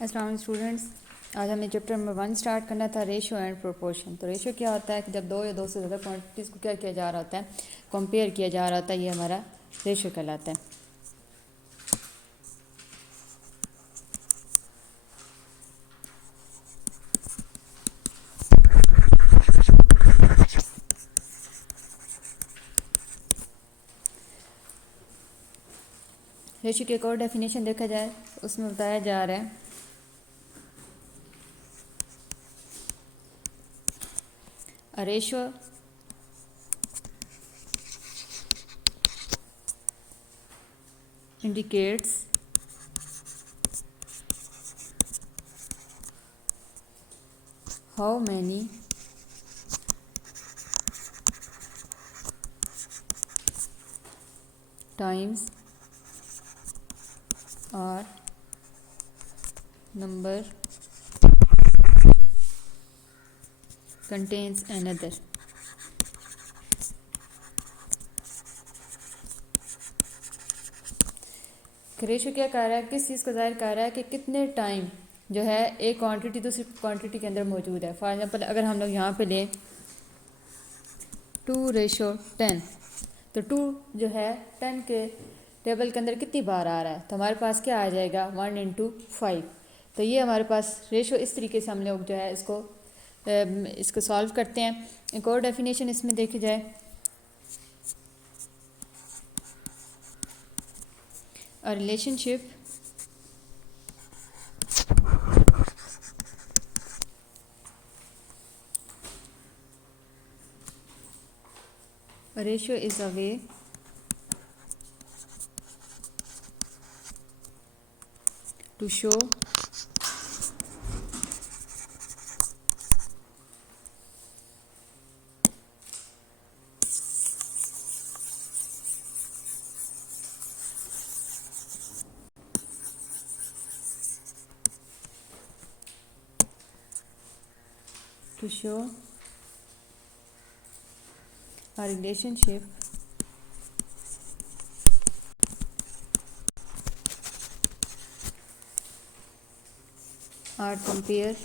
अस्सलाम वालेकुम स्टूडेंट्स। आज हमें चैप्टर नंबर 1 स्टार्ट करना था, रेशो एंड प्रोपोर्शन। तो रेशो क्या होता है कि जब दो या दो से ज़्यादा क्वांटिटीज़ को क्या किया जा रहा होता है, कंपेयर किया जा रहा होता है, ये हमारा रेशो कहलाता है। रेशो की एक और डेफिनेशन देखा जाए, उसमें बताया जा रहा है a ratio indicates how many times or number contains another। Ratio क्या कह रहा है, किस चीज़ को ज़ाहिर कर रहा है कि कितने टाइम जो है एक क्वांटिटी दूसरी क्वांटिटी के अंदर मौजूद है। फॉर एग्जांपल अगर हम लोग यहाँ पे लें 2:10, तो 2 जो है 10 के टेबल के अंदर कितनी बार आ रहा है, तो हमारे पास क्या आ जाएगा 1 × 5। तो ये हमारे पास रेशो इस तरीके से हम लोग जो है इसको सॉल्व करते हैं। एक और डेफिनेशन इसमें देखी जाए, a relationship ratio is a way to show a relationship or compare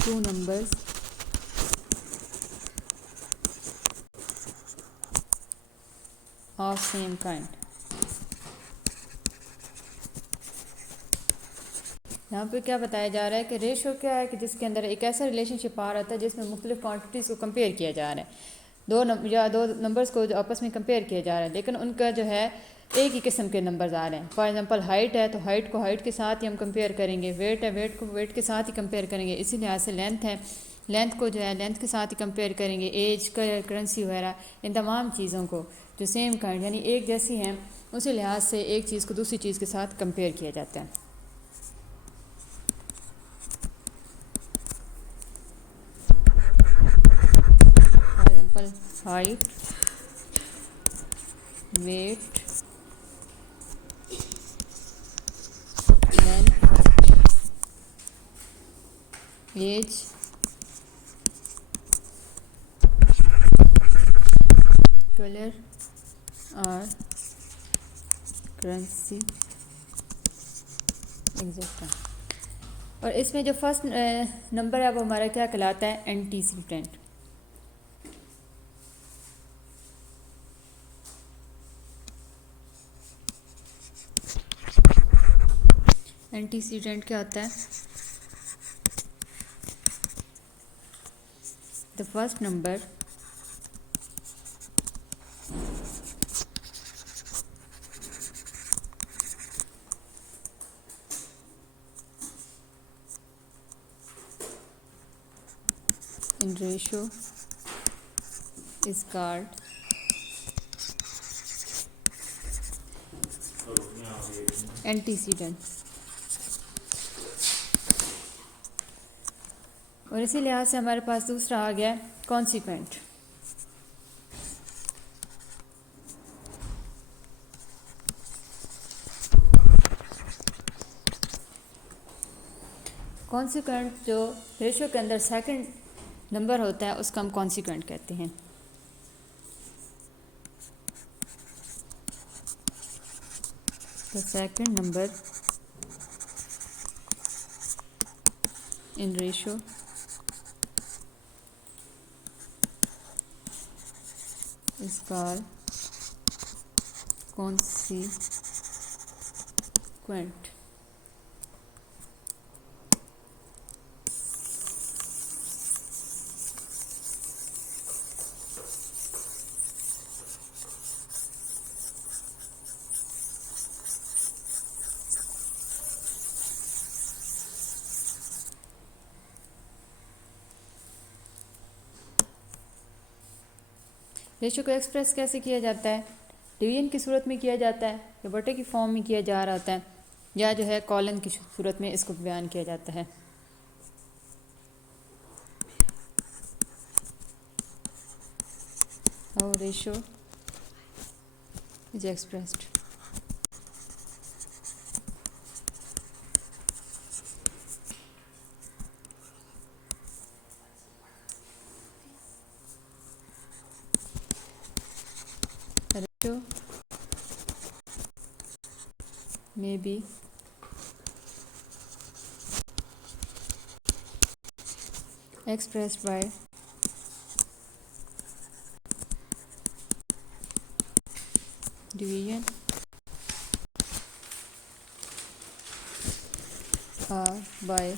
two numbers of same kind। यहाँ पे क्या बताया जा रहा है कि रेशो क्या है कि जिसके अंदर एक ऐसा रिलेशनशिप आ रहा है जिसमें मुख्तलिफ क्वांटिटीज़ को कंपेयर किया जा रहा है, दो नंबर्स को जो आपस में कंपेयर किया जा रहा है, लेकिन उनका जो है एक ही किस्म के नंबर्स आ रहे हैं। फॉर एग्जांपल हाइट है तो हाइट को हाइट के साथ ही हम कंपेयर करेंगे, वेट है वेट को वेट के साथ ही कंपेयर करेंगे, इसी लिहाज से लेंथ है लेंथ को जो है लेंथ के साथ ही कंपेयर करेंगे, एज करेंसी वगैरह, इन तमाम चीज़ों को जो सेम काइंड यानी एक जैसी हैं उसी लिहाज से एक चीज़ को दूसरी चीज़ के साथ कंपेयर किया जाता है। For example height, weight, length, age, colour और करेंसी एग्जेक्ट्रा। और इसमें जो फर्स्ट नंबर है वो हमारा क्या कहलाता है, एंटीसीडेंट। एंटीसीडेंट क्या होता है, the first number in ratio is called antecedent। और इसी लिहाज से हमारे पास दूसरा आ गया कॉन्सिक्वेंट। कॉन्सिक्वेंट जो रेशियो के अंदर सेकंड नंबर होता है उसका हम कॉन्सिक्वेंट कहते हैं। The second number in ratio is called consequent. Ratio को एक्सप्रेस कैसे किया जाता है? डिवीजन की सूरत में किया जाता है, या बटे की फॉर्म में किया जा रहा होता है, या जो है कॉलन की सूरत में इसको बयान किया जाता है। How ratio is expressed. Ratio may be expressed by division or by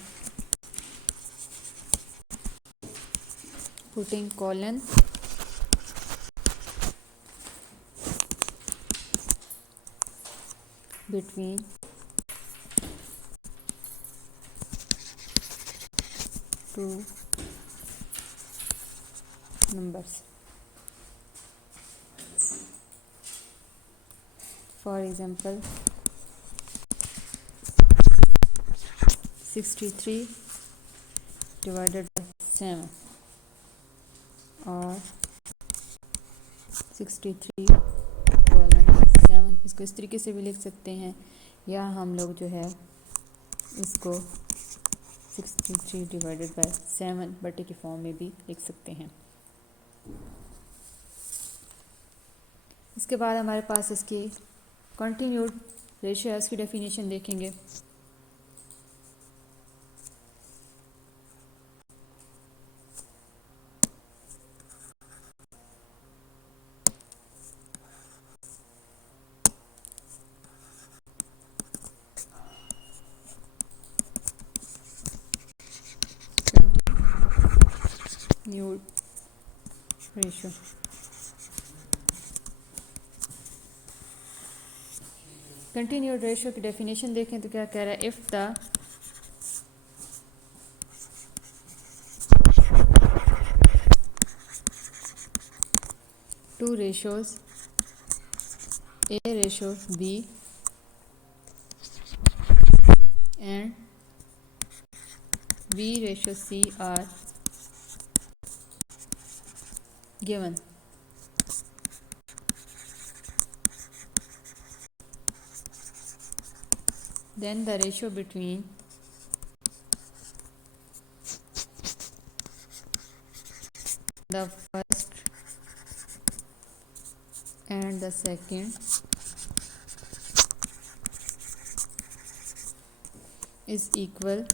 putting colon between two numbers. For example, 63 divided by 7 और 63:7, इसको इस तरीके से भी लिख सकते हैं, या हम लोग जो है इसको 63 डिवाइडेड बाय 7 बटे की फॉर्म में भी लिख सकते हैं। इसके बाद हमारे पास इसकी कंटिन्यूड रेशियोज की डेफिनेशन देखेंगे। कंटिन्यूड रेशियो, कंटिन्यूड रेशियो की डेफिनेशन देखें तो क्या कह रहा है? If the two ratios A ratio B and B ratio C are given, then the ratio between the first and the second is equal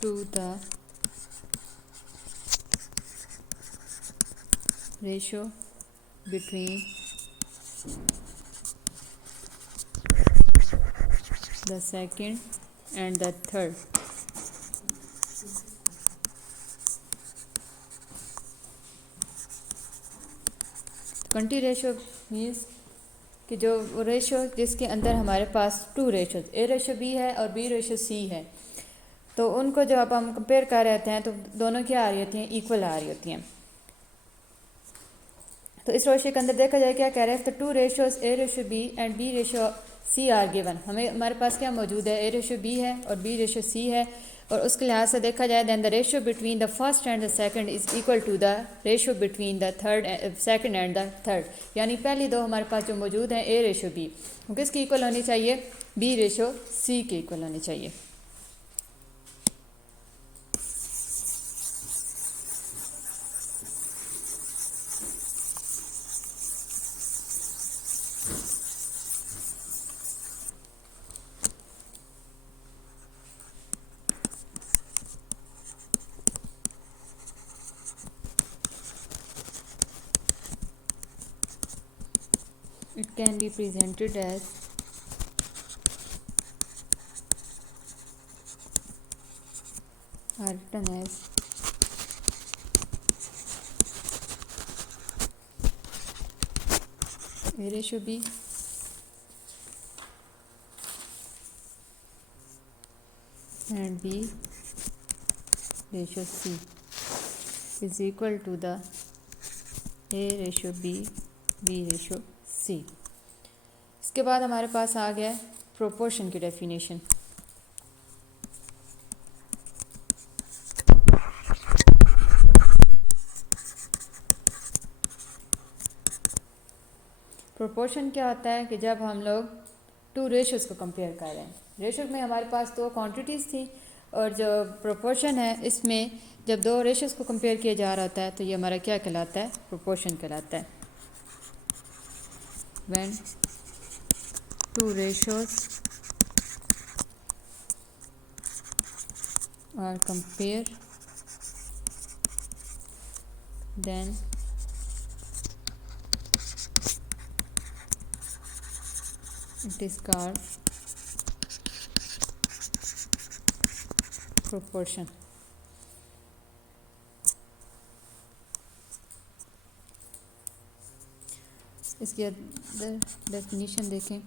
to the ratio between the second and the third. Continued ratio means कि जो ratio जिसके अंदर हमारे पास two ratio A ratio B है और B ratio सी है, तो उनको जब हम कंपेयर कर रहे होते हैं तो दोनों क्या आ रही होती हैं? इक्वल आ रही होती हैं। तो इस रेशियो के अंदर देखा जाए क्या कह रहे हैं? तो two ratios A ratio B and B ratio C are given. हमारे पास क्या मौजूद है? ए रेशियो बी है और बी रेशियो सी है, और उसके लिहाज से देखा जाए then the ratio between the first and the second is equal to the ratio between the second and the third. यानी पहली दो हमारे पास जो मौजूद हैं ए रेशियो बी, किसकी इक्वल होनी चाहिए? बी रेशियो सी की इक्वल होनी चाहिए। can be presented as or written as A ratio B and B ratio C is equal to the A ratio B ratio C। इसके बाद हमारे पास आ गया प्रोपोर्शन की डेफिनेशन। प्रोपोर्शन क्या होता है कि जब हम लोग टू रेशियोज़ को कंपेयर कर रहे हैं, रेशियो में हमारे पास दो क्वांटिटीज़ थी और जो प्रोपोर्शन है इसमें जब दो रेशियोज़ को कंपेयर किया जा रहा होता है तो ये हमारा क्या कहलाता है, प्रोपोर्शन कहलाता है। When two ratios are compare then it is called proportion। इसकी अदर डेफिनेशन देखें।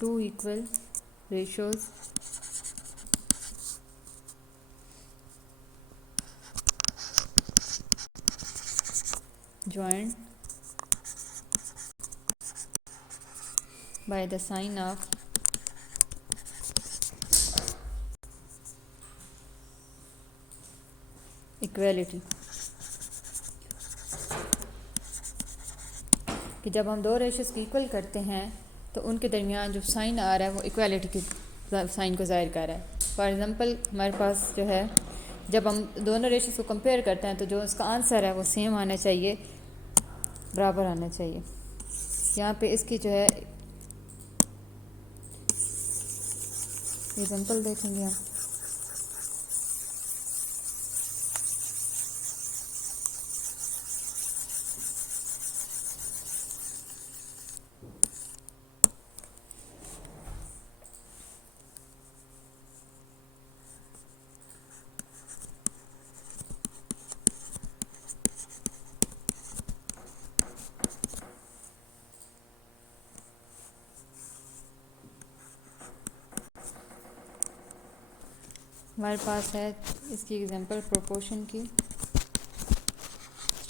Two equal ratios joined by the sign of equality। कि जब हम दो रेशियोज़ को इक्वल करते हैं तो उनके दरमियान जो साइन आ रहा है वो इक्वालिटी के साइन को ज़ाहिर कर रहा है। फॉर एग्ज़ाम्पल हमारे पास जो है जब हम दोनों रेशियोज़ को कंपेयर करते हैं तो जो उसका आंसर है वो सेम आना चाहिए, बराबर आना चाहिए। यहाँ पे इसकी जो है एग्जांपल देखेंगे हम। हमारे पास है इसकी एग्जांपल प्रोपोर्शन की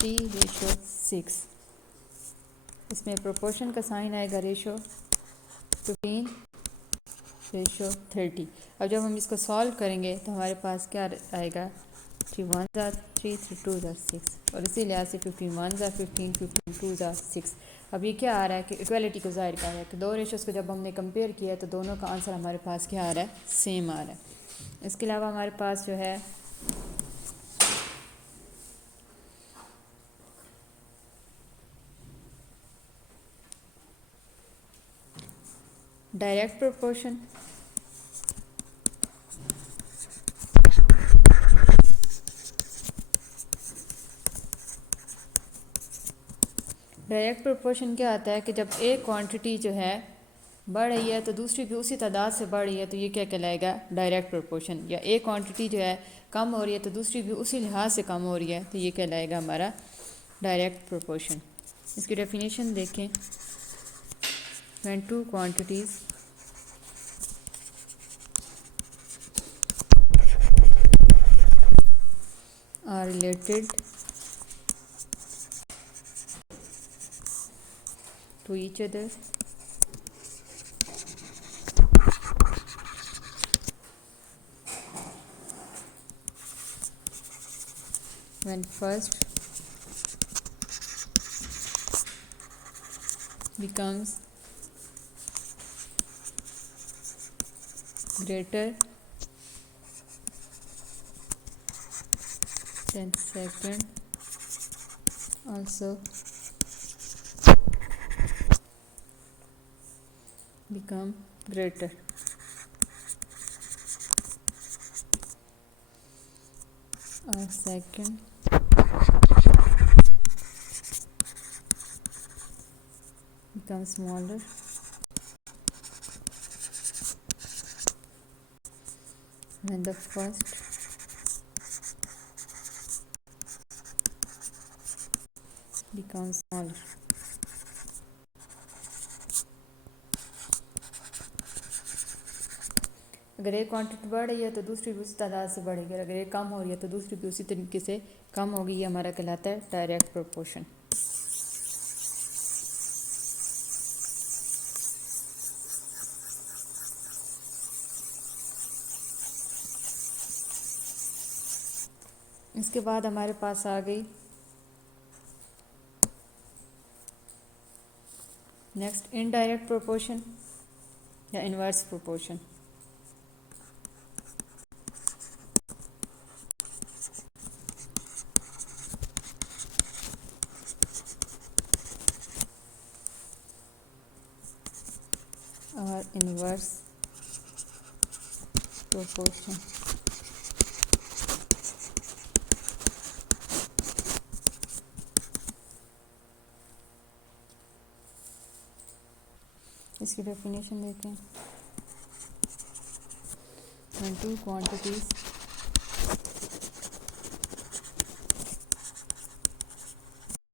3:6। इसमें प्रोपोर्शन का साइन आएगा रेशो 15:30। अब जब हम इसको सॉल्व करेंगे तो हमारे पास क्या आएगा, 3 1 3 3 2 6 और इसी लिहाज से 15 1 15 15 2 6। अब ये क्या आ रहा है कि इक्वालिटी को ज़ाहिर कर रहा है कि दो रेशोज़ को जब हमने कंपेयर किया तो दोनों का आंसर हमारे पास क्या आ रहा है, सेम आ रहा है। इसके अलावा हमारे पास जो है डायरेक्ट प्रोपोर्शन। डायरेक्ट प्रोपोर्शन क्या आता है कि जब एक क्वांटिटी जो है बढ़ रही है तो दूसरी भी उसी तादाद से बढ़ रही है तो ये क्या कहलाएगा, डायरेक्ट प्रोपोर्शन। या एक क्वांटिटी जो है कम हो रही है तो दूसरी भी उसी लिहाज से कम हो रही है तो ये कहलाएगा हमारा डायरेक्ट प्रोपोर्शन। इसकी डेफिनेशन देखें। When two quantities are related to each other when first becomes greater than second also become greater। और second become smaller when the first becomes smaller. अगर एक क्वांटिटी बढ़ रही है तो दूसरी भी उसी तादाद से बढ़ेगी, अगर एक कम हो रही है तो दूसरी भी उसी तरीके से कम होगी। ये हमारा कहलाता है डायरेक्ट प्रोपोर्शन। इसके बाद हमारे पास आ गई नेक्स्ट इनडायरेक्ट प्रोपोर्शन या इनवर्स प्रोपोर्शन। और इनवर्स प्रोपोर्शन इसकी डेफिनेशन देखें। when two quantities